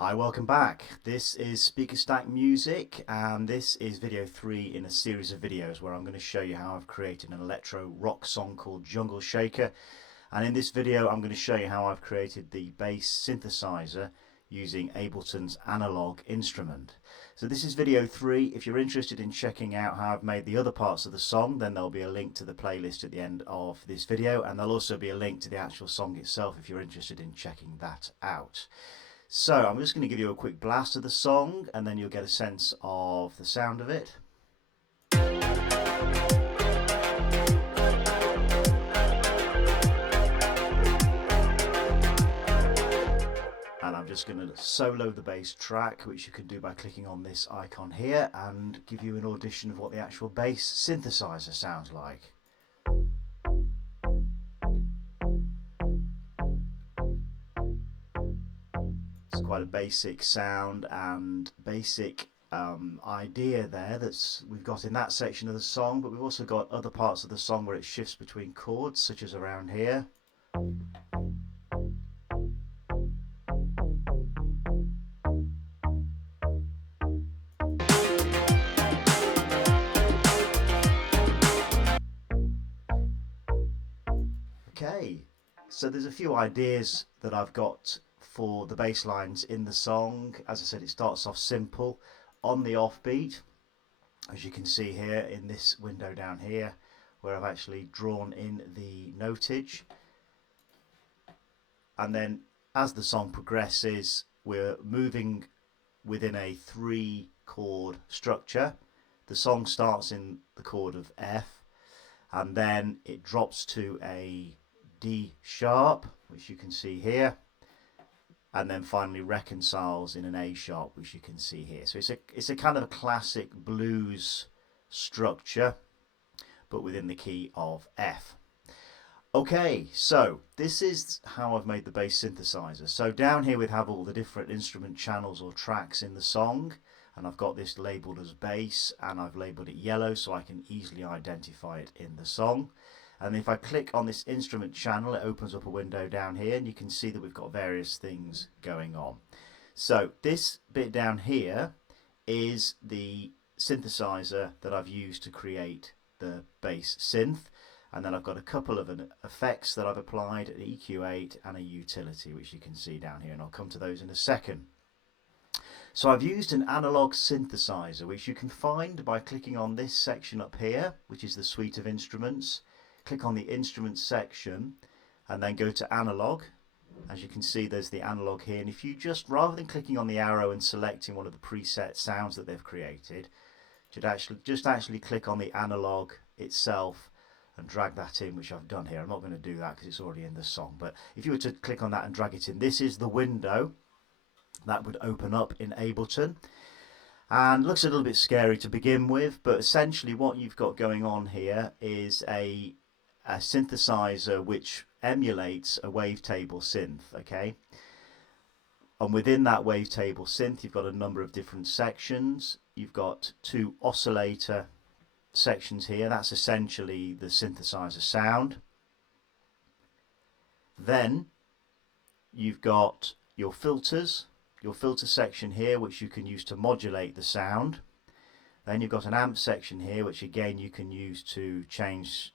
Hi, welcome back. This is Speakerstack Music, and this is video 3 in a series of videos where I'm going to show you how I've created an electro rock song called Jungle Shaker. And in this video I'm going to show you how I've created the bass synthesizer using Ableton's analog instrument. So this is video 3. If you're interested in checking out how I've made the other parts of the song, then there'll be a link to the playlist at the end of this video, and there'll also be a link to the actual song itself if you're interested in checking that out. So I'm just going to give you a quick blast of the song and then you'll get a sense of the sound of it. And I'm just going to solo the bass track, which you can do by clicking on this icon here, and give you an audition of what the actual bass synthesizer sounds like. It's quite a basic sound and basic idea there that we've got in that section of the song, but we've also got other parts of the song where it shifts between chords, such as around here. Okay, so there's a few ideas that I've got for the bass lines in the song. As I said, it starts off simple on the offbeat, as you can see here in this window down here, where I've actually drawn in the notage. And then as the song progresses, we're moving within a 3-chord structure. The song starts in the chord of F, and then it drops to a D sharp, which you can see here, and then finally reconciles in an A sharp, which you can see here. So it's a kind of a classic blues structure, but within the key of F. Okay, so this is how I've made the bass synthesizer. So down here we have all the different instrument channels or tracks in the song, and I've got this labeled as bass, and I've labeled it yellow so I can easily identify it in the song. And if I click on this instrument channel, it opens up a window down here, and you can see that we've got various things going on. So this bit down here is the synthesizer that I've used to create the bass synth. And then I've got a couple of effects that I've applied, an EQ8 and a utility, which you can see down here, and I'll come to those in a second. So I've used an analog synthesizer, which you can find by clicking on this section up here, which is the suite of instruments. Click on the instruments section and then go to analog. As you can see, there's the analog here, and if you just, rather than clicking on the arrow and selecting one of the preset sounds that they've created, just actually click on the analog itself and drag that in, which I've done here. I'm not going to do that because it's already in the song, but if you were to click on that and drag it in, this is the window that would open up in Ableton, and looks a little bit scary to begin with, but essentially what you've got going on here is a synthesizer which emulates a wavetable synth. Okay, and within that wavetable synth you've got a number of different sections. You've got 2 oscillator sections here. That's essentially the synthesizer sound. Then you've got your filters, your filter section here, which you can use to modulate the sound. Then you've got an amp section here, which again you can use to change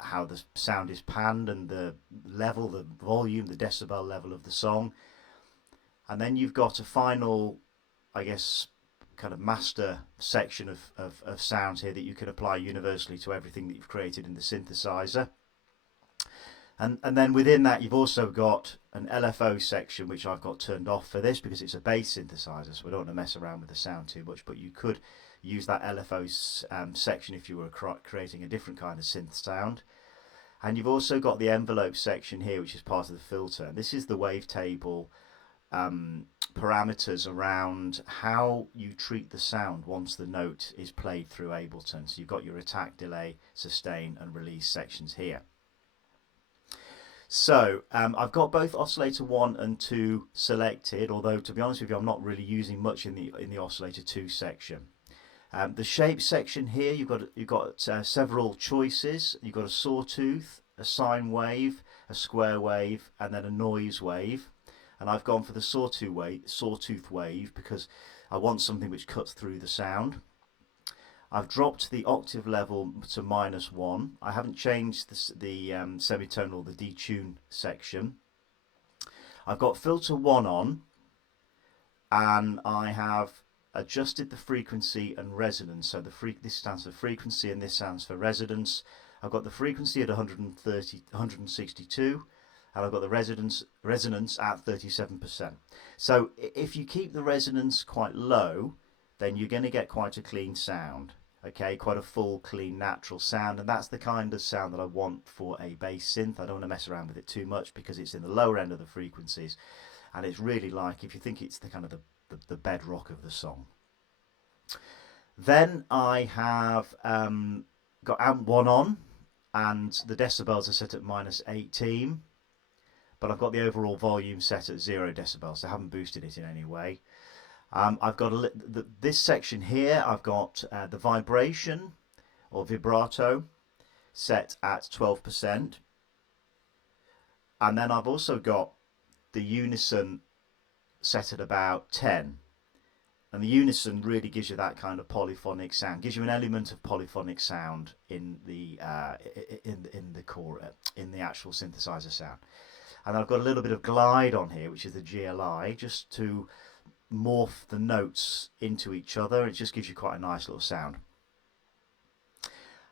how the sound is panned and the level, the volume, the decibel level of the song. And then you've got a final, I guess, kind of master section of sounds here that you can apply universally to everything that you've created in the synthesizer. And then within that you've also got an LFO section, which I've got turned off for this because it's a bass synthesizer, so we don't want to mess around with the sound too much, but you could use that LFO section if you were creating a different kind of synth sound. And you've also got the envelope section here, which is part of the filter. And this is the wavetable parameters around how you treat the sound once the note is played through Ableton. So you've got your attack, delay, sustain and release sections here. So I've got both oscillator 1 and 2 selected, although to be honest with you I'm not really using much in the oscillator 2 section. The shape section here, you've got several choices. You've got a sawtooth, a sine wave, a square wave and then a noise wave. and I've gone for the sawtooth wave because I want something which cuts through the sound. I've dropped the octave level to -1. I haven't changed the semitone or the detune section. I've got filter 1 on, and I have adjusted the frequency and resonance. So this stands for frequency and this stands for resonance. I've got the frequency at 162, and I've got the resonance at 37%. So if you keep the resonance quite low, then you're going to get quite a clean sound. Okay, quite a full, clean, natural sound, and that's the kind of sound that I want for a bass synth. I don't want to mess around with it too much because it's in the lower end of the frequencies, and it's really like, if you think it's the kind of the bedrock of the song. Then I have got amp 1 on, and the decibels are set at -18, but I've got the overall volume set at 0 decibels, so I haven't boosted it in any way. I've got this section here, I've got the vibration or vibrato set at 12%, and then I've also got the unison set at about 10. And the unison really gives you that kind of polyphonic sound, gives you an element of polyphonic sound in the core, in the actual synthesizer sound. And I've got a little bit of glide on here, which is the GLI, just to morph the notes into each other. It just gives you quite a nice little sound.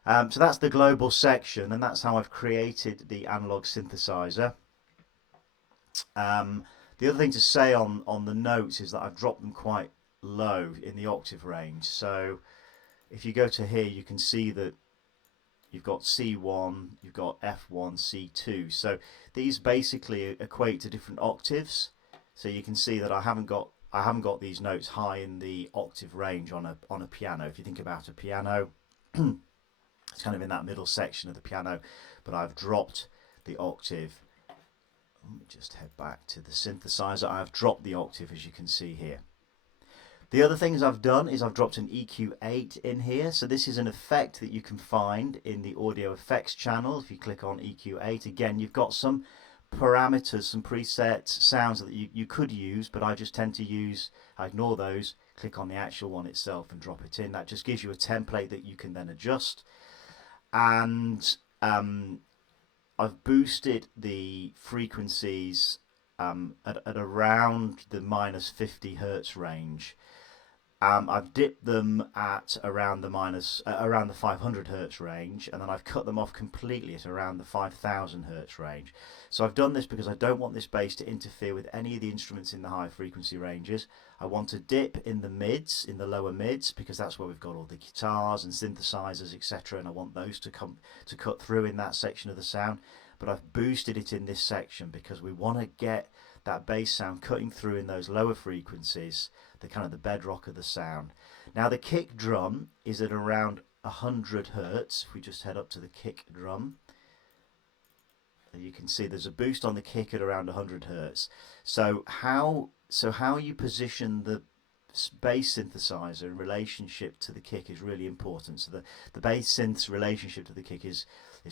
So that's the global section, and that's how I've created the analog synthesizer. The other thing to say on the notes is that I've dropped them quite low in the octave range. So if you go to here, you can see that you've got C1, you've got F1, C2. So these basically equate to different octaves. So you can see that I haven't got these notes high in the octave range on a piano. If you think about a piano, it's kind of in that middle section of the piano, but I've dropped the octave. Let me just head back to the synthesizer. I've dropped the octave, as you can see here. The other things I've done is I've dropped an EQ8 in here. So this is an effect that you can find in the audio effects channel. If you click on EQ8, again, you've got some parameters, some preset sounds that you could use, but I just tend to I ignore those, click on the actual one itself and drop it in. That just gives you a template that you can then adjust. And I've boosted the frequencies at around the -50 Hertz range. I've dipped them at around the 500 Hertz range, and then I've cut them off completely at around the 5000 Hertz range. So I've done this because I don't want this bass to interfere with any of the instruments in the high frequency ranges. I want to dip in the mids, in the lower mids, because that's where we've got all the guitars and synthesizers, etc., and I want those to cut through in that section of the sound. But I've boosted it in this section because we want to get that bass sound cutting through in those lower frequencies, the kind of the bedrock of the sound. Now the kick drum is at around 100 Hertz. If we just head up to the kick drum, you can see there's a boost on the kick at around 100 Hertz. So how you position the bass synthesizer in relationship to the kick is really important. So the bass synth's relationship to the kick is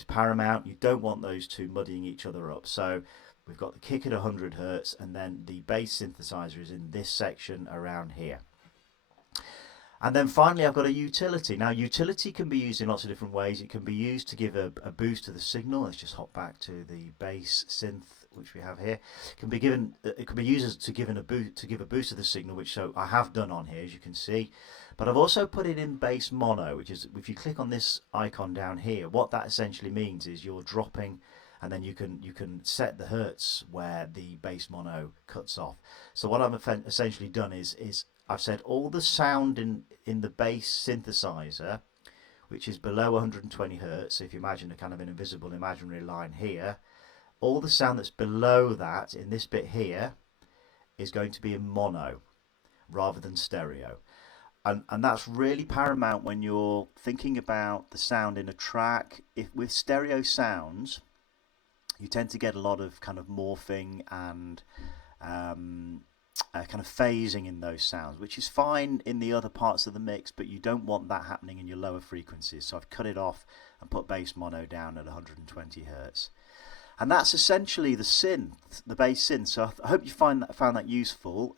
paramount. You don't want those two muddying each other up. So we've got the kick at 100 Hertz, and then the bass synthesizer is in this section around here. And then finally I've got a utility. Now utility can be used in lots of different ways. It can be used to give a boost to the signal. Let's just hop back to the bass synth, which we have here. It can be used to give a boost to the signal, which I have done on here, as you can see. But I've also put it in bass mono, which is, if you click on this icon down here, what that essentially means is you're dropping, and then you can set the hertz where the bass mono cuts off. So what I've essentially done is I've set all the sound in the bass synthesizer, which is below 120 Hertz. So if you imagine a kind of an invisible imaginary line here, all the sound that's below that in this bit here is going to be in mono rather than stereo. And that's really paramount when you're thinking about the sound in a track. With stereo sounds, you tend to get a lot of kind of morphing and kind of phasing in those sounds, which is fine in the other parts of the mix, but you don't want that happening in your lower frequencies. So I've cut it off and put bass mono down at 120 Hertz. And that's essentially the synth, the bass synth. So I hope you found that useful.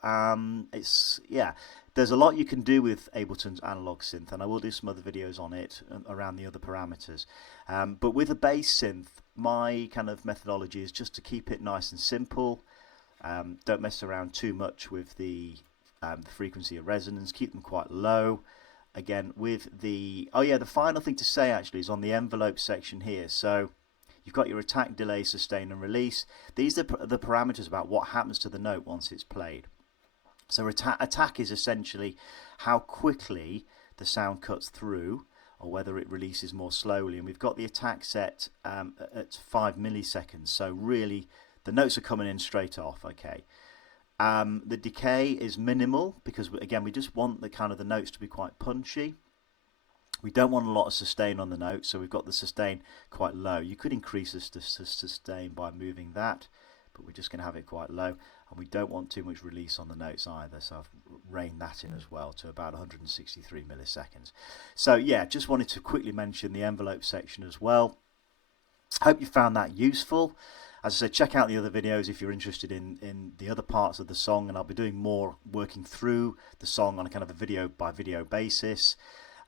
It's yeah, there's a lot you can do with Ableton's analog synth, and I will do some other videos on it around the other parameters. But with a bass synth, my kind of methodology is just to keep it nice and simple. Don't mess around too much with the frequency of resonance. Keep them quite low. Again, with the the final thing to say actually is on the envelope section here. So you've got your attack, delay, sustain, and release. These are the parameters about what happens to the note once it's played. So attack is essentially how quickly the sound cuts through, or whether it releases more slowly. And we've got the attack set at 5 milliseconds. So really, the notes are coming in straight off. Okay. The decay is minimal because again, we just want the notes to be quite punchy. We don't want a lot of sustain on the note, so we've got the sustain quite low. You could increase the sustain by moving that, but we're just going to have it quite low. And we don't want too much release on the notes either, so I've reined that in as well to about 163 milliseconds. So yeah, just wanted to quickly mention the envelope section as well. Hope you found that useful. As I said, check out the other videos if you're interested in the other parts of the song, and I'll be doing more working through the song on a kind of a video by video basis.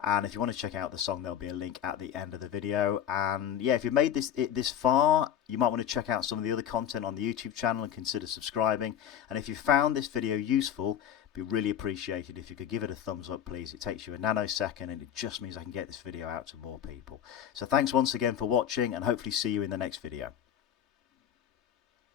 And if you want to check out the song, there'll be a link at the end of the video. And yeah, if you've made this far, you might want to check out some of the other content on the YouTube channel and consider subscribing. And if you found this video useful, it'd be really appreciated if you could give it a thumbs up, please. It takes you a nanosecond, and it just means I can get this video out to more people. So thanks once again for watching, and hopefully see you in the next video.